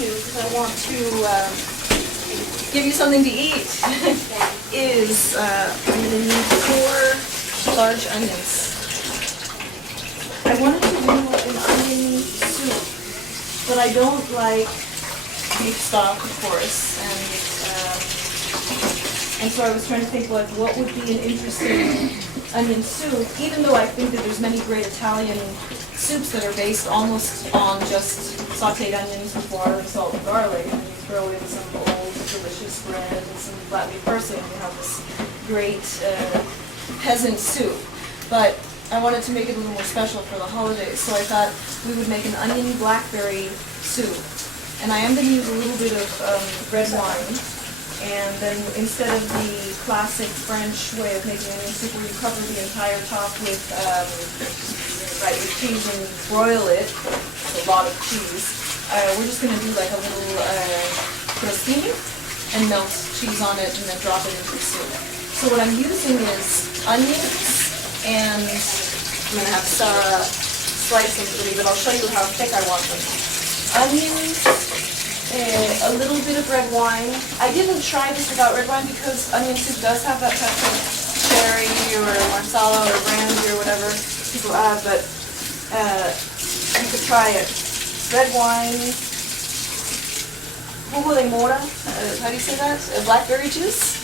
you, because I want to give you something to eat, is I'm going to need 4 large onions. I wanted to do an onion soup, but I don't like beef stock, of course, and so I was trying to think, like, what would be an interesting onion soup, even though I think that there's many great Italian soups that are based almost on just sauteed onions with water, salt, and garlic, and you throw in some old delicious bread and some flat leaf parsley, and you have this great peasant soup. But I wanted to make it a little more special for the holidays, so I thought we would make an onion blackberry soup. And I am going to use a little bit of red wine, and then instead of the classic French way of making onion soup where you cover the entire top with cheese and broil it, a lot of cheese, we're just going to do like a little crostini and melt cheese on it and then drop it into the soup. So what I'm using is onions, and I'm going to have Sarah slice them for me, but I'll show you how thick I want them. Onions, a little bit of red wine. I didn't try this without red wine because onion soup does have that touch of sherry or marsala or brandy or whatever people add, but you could try it. Red wine, jugo de mora, how do you say that? Blackberry juice,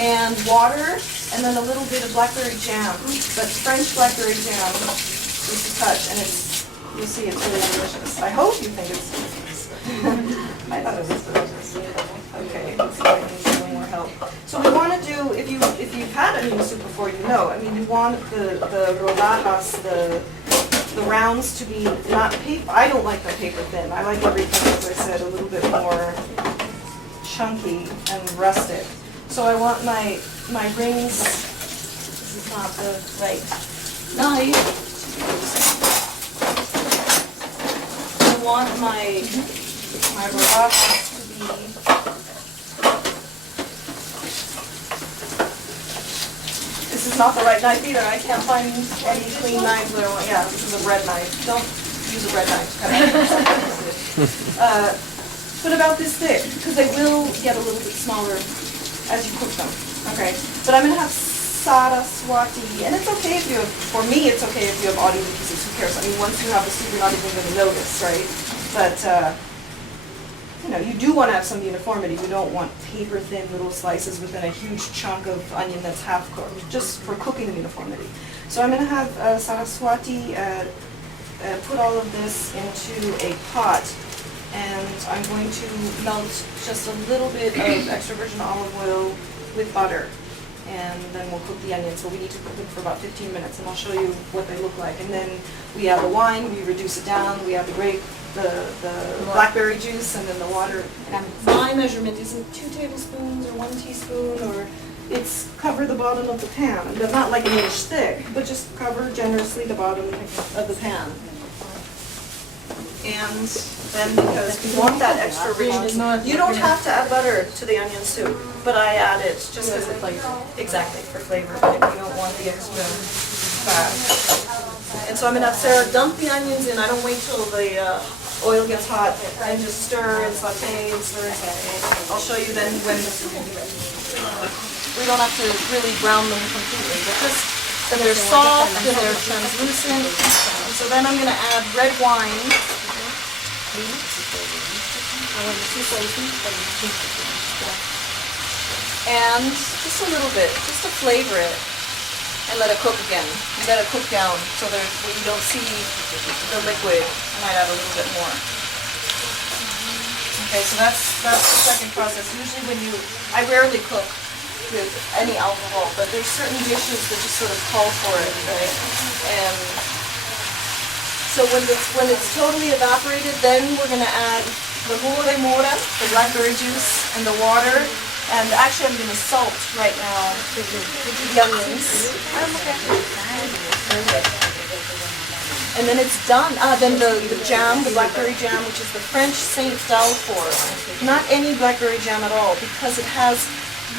and water, and then a little bit of blackberry jam, but French blackberry jam is the touch, and it's, you'll see it's really delicious. I hope you think it's delicious. I thought it was delicious. Okay, let's see if I can get a little more help. So we want to do, if you've had onion soup before, you know, I mean, you want the rodajas, the rounds to be not paper. I don't like them paper thin. I like everything, as I said, a little bit more chunky and rustic. So I want my rings. This is not the right knife. I want my rodajas to be. This is not the right knife either. I can't find any clean knives that I want. Yeah, this is a bread knife. Don't use a bread knife. But about this thick, because they will get a little bit smaller as you cook them. Okay, but I'm going to have Saraswati, and it's okay if you have, for me it's okay if you have odd even pieces, who cares? I mean, once you have the soup, you're not even going to notice, right? But, you know, you do want to have some uniformity. You don't want paper-thin little slices within a huge chunk of onion that's half-cooked, just for cooking uniformity. So I'm going to have Saraswati put all of this into a pot, and I'm going to melt just a little bit of extra virgin olive oil with butter, and then we'll cook the onions. So we need to cook them for about 15 minutes, and I'll show you what they look like. And then we add the wine, we reduce it down, we add the blackberry juice, and then the water. And my measurement isn't 2 tablespoons or 1 teaspoon, or it's cover the bottom of the pan. And not like an inch thick, but just cover generously the bottom of the pan. And then, because we want that extra richness, you don't have to add butter to the onion soup, but I add it just as it, like, exactly, for flavor, but if you don't want the extra fat. And so I'm going to have Sarah dump the onions in. I don't wait till the oil gets hot. I just stir and saute and stir and saute. I'll show you then when we don't have to really brown them completely, but just so they're soft and they're translucent. And so then I'm going to add red wine. And just a little bit, just to flavor it, and let it cook again. You let it cook down so that when you don't see the liquid, you might add a little bit more. Okay, so that's the second process. Usually I rarely cook with any alcohol, but there's certain dishes that just sort of call for it, right? And so when it's totally evaporated, then we're going to add the jugo de mora, the blackberry juice, and the water. And actually, I'm going to salt right now the onions. And then it's done. Then the jam, the blackberry jam, which is the French Saint Dalfort. Not any blackberry jam at all, because it has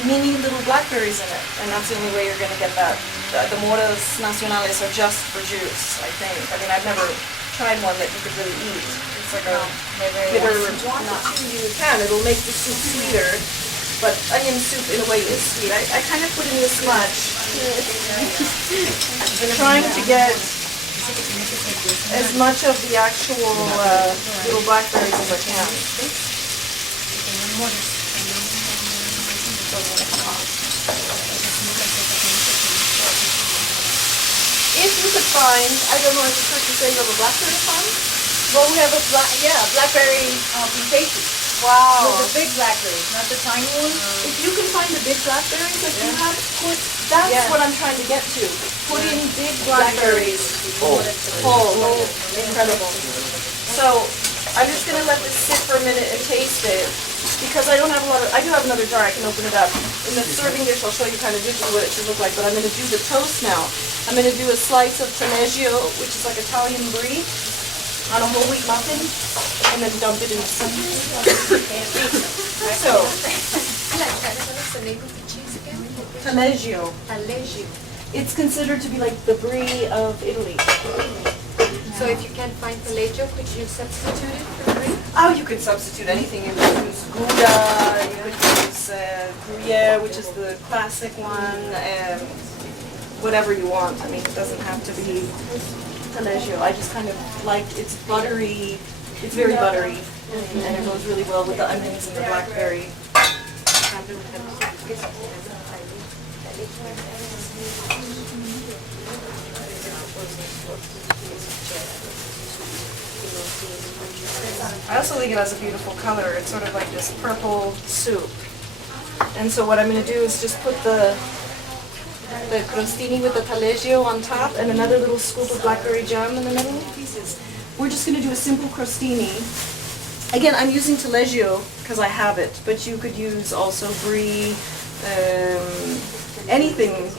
mini little blackberries in it, and that's the only way you're going to get that. The moras nacionales are just for juice, I think. I mean, I've never tried one that you could really eat. It's like a bitter nut. You can. It'll make the soup sweeter. But onion soup in a way is sweet. I kind of put in this much. Trying to get as much of the actual little blackberries as I can. If you could find, I don't know if you heard you say you have a blackberry farm? Well, we have a blackberry pastry. Wow. With the big blackberries, not the tiny ones. If you can find the big blackberries that you have, that's what I'm trying to get to. Put in big blackberries. Oh, incredible. So I'm just going to let this sit for a minute and taste it. Because I don't have a lot of, I do have another jar, I can open it up. In the serving dish, I'll show you kind of visually what it should look like, but I'm going to do the toast now. I'm going to do a slice of taleggio, which is like Italian brie, on a whole wheat muffin, and then dump it in the soup. So, What's the name of the cheese again? taleggio. Taleggio. It's considered to be like the brie of Italy. So if you can't find taleggio, could you substitute it for brie? Oh, you could substitute anything. You could use Gouda, you could use Gruyere, which is the classic one, whatever you want. I mean, it doesn't have to be taleggio. I just kind of like, it's buttery, it's very buttery, and it goes really well with the onions and the blackberry. I also think it has a beautiful color. It's sort of like this purple soup. And so what I'm going to do is just put the crostini with the taleggio on top and another little scoop of blackberry jam in the middle. We're just going to do a simple crostini. Again, I'm using taleggio because I have it, but you could use also brie, anything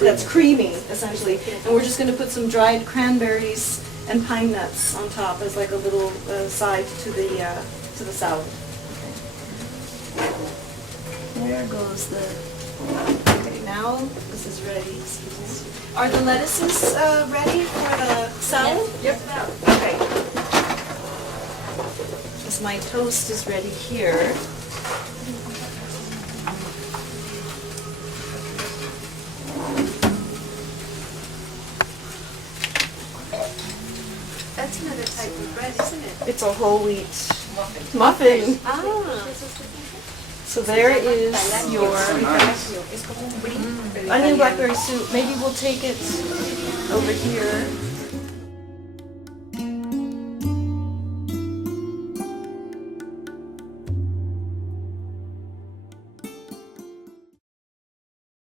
that's creamy, essentially. And we're just going to put some dried cranberries and pine nuts on top as like a little side to the salad. There goes the. Okay, now this is ready. Are the lettuces ready for the salad? Yep. Okay. As my toast is ready here. That's another type of bread, isn't it? It's a whole wheat muffin. Ah. So there is your onion blackberry soup. Maybe we'll take it over here.